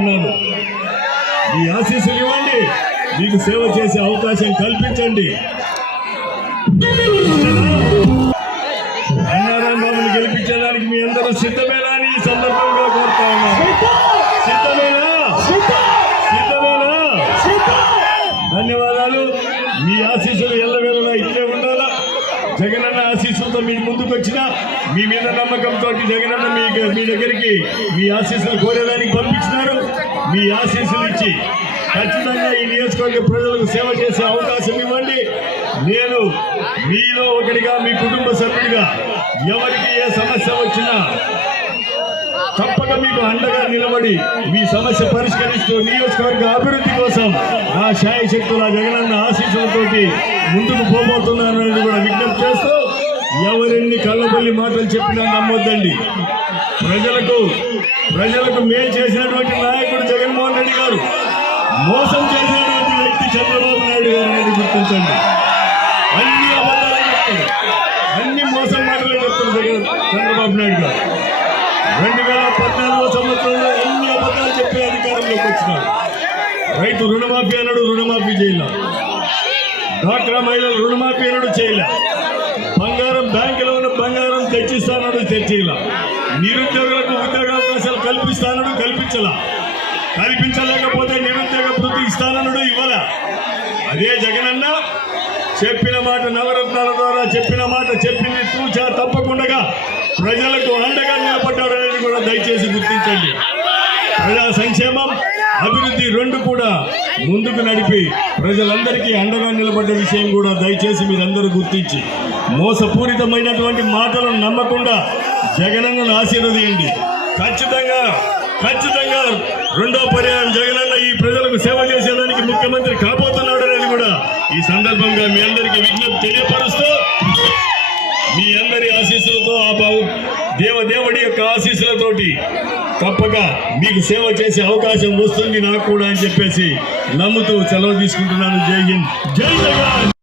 ఉన్నాను మీ ఆశీస్సులు ఇవ్వండి. మీకు సేవ చేసే అవకాశం కల్పించండి. అన్నారాయణ బాబుని గెలిపించడానికి మీ అందరూ సిద్ధమేనా అని ఈ సందర్భంగా కోరుతా ఉన్నాను సిద్ధమేనా? సిద్ధమేనా? ధన్యవాదాలు. మీ ఆశీస్సులు ఎల్లవేళలా ఇట్లే ఉండాలా? జగనన్న ఆశీస్సులతో మీరు ముందుకు వచ్చిన మీ మీద నమ్మకంతో జగనన్న మీ మీ దగ్గరికి మీ ఆశీస్సులు కోరేదానికి పంపించినారు. మీ ఆశీస్సులు ఇచ్చి ఖచ్చితంగా ఈ నియోజకవర్గ ప్రజలకు సేవ చేసే అవకాశం ఇవ్వండి. నేను మీలో ఒకటిగా మీ కుటుంబ సభ్యుడిగా ఎవరికి ఏ సమస్య వచ్చినా తప్పక మీకు అండగా నిలబడి మీ సమస్య పరిష్కరిస్తూ నియోజకవర్గ అభివృద్ధి కోసం నా శాయ శక్తుల జగనన్న ఆశీస్సులతోటి ముందుకు పోబోతున్నానని కూడా విజ్ఞప్తి చేస్తూ ఎవరెన్ని కళ్ళబల్లి మాటలు చెప్పినా నమ్మొద్దండి. ప్రజలకు ప్రజలకు మేలు చేసినటువంటి మోసం చేసినటువంటి వ్యక్తి చంద్రబాబు నాయుడు గారు అనేది గుర్తించండి. అన్ని అబద్ధాలు చెప్తారు అన్ని మోసం మాటలు చెప్తారు చంద్రబాబు నాయుడు గారు. రెండు వేల పద్నాలుగో సంవత్సరంలో అన్ని అబద్ధాలు చెప్పే అధికారంలోకి వచ్చినారు? రైతు రుణమాఫీ అన్నాడు రుణమాఫీ చేయలే. డాక్రా మహిళలు రుణమాఫీ అన్నాడు చేయలే. బంగారం బ్యాంకులో ఉన్న బంగారం తెచ్చిస్తానడు తెచ్చిలా నిరుద్యోగులకు ఉద్యోగావకాశాలు కల్పిస్తానడు కల్పించలా. కల్పించలేకపోతే నిరు అదే జగనన్న చెప్పిన మాట నవరత్నాల ద్వారా చెప్పిన మాట చెప్పింది తూచా తప్పకుండా ప్రజలకు అండగా నిలబడ్డాడు అనేది కూడా దయచేసి గుర్తించండి. ప్రజా సంక్షేమం అభివృద్ధి రెండు కూడా ముందుకు నడిపి ప్రజలందరికీ అండగా నిలబడ్డ విషయం కూడా దయచేసి మీరందరూ గుర్తించి మోసపూరితమైనటువంటి మాటలను నమ్మకుండా జగనన్నను ఆశీర్వదించండి. ఖచ్చితంగా ఖచ్చితంగా రెండో పర్యాయం జగనన్న ఈ ప్రజలకు సేవ చేసేదానికి ముఖ్యమంత్రి కాబోతున్నారు కూడా ఈ సందర్భంగా మీ అందరికీ విజ్ఞప్తి తెలియపరుస్తూ మీ అందరి ఆశీస్సులతో ఆ బాబు దేవదేవుడి యొక్క ఆశీస్సులతోటి తప్పక మీకు సేవ చేసే అవకాశం వస్తుంది నాకు కూడా అని చెప్పేసి నమ్ముతూ సెలవు తీసుకుంటున్నాను. జై హింద్. జై జగన్.